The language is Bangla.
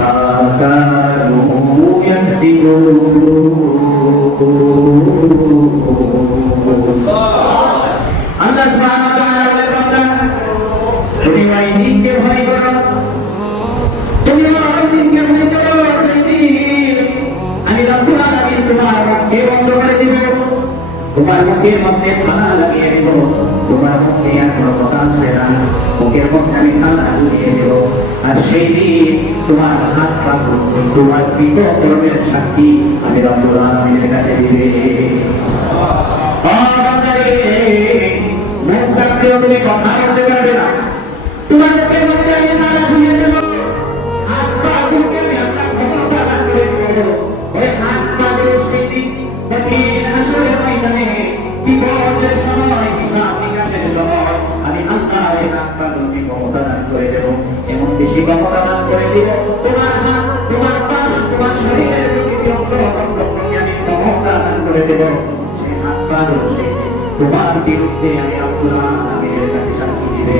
ما كانوا يكسبون আল্লাহ সুবহানাহু ওয়া তাআলা বলেন তুমি ওই দিনকে ভয় করো তুমি ওই দিনকে ভয় করো আমি রব্বুল আলামিন তোমার মুখকে বন্ধ করে দিব তোমার মুখের মধ্যে খানা লাগিয়ে দেব তোমার মুখে আর কোনো কথা আসবে না মুখের মধ্যে আমি খানা ঝুলিয়ে দেব আর সেই দিন তোমার হাত পা তোমার কৃতকর্মের সাক্ষী আমি রব্বুল আলামিনের কাছে দিবে তুমি কথা বলতে পারবে না তোমার মুখের মধ্যে আমি খানা ঝুলিয়ে দেব হাত পা দুটো আমি আল্লাহ ক্ষমতা দান করে দেব ওই হাত পা গুলো সেই দিন কঠিন আসরের ময়দানে বিপদের সময় হিসাব নিকাশের সময় আমি আল্লাহ এই হাত পা দুটি ক্ষমতা দান করে দেব এমন বেশি ক্ষমতা দান করে দিব তোমার হাত তোমার পাশ তোমার শরীরের প্রতিটি অঙ্গ প্রত্যঙ্গে আমি ক্ষমতা দান করে দেব সেই হাত পা সেই তোমার বিরুদ্ধে আমি আল্লাহ আমিনের কাছে সাক্ষী দিবে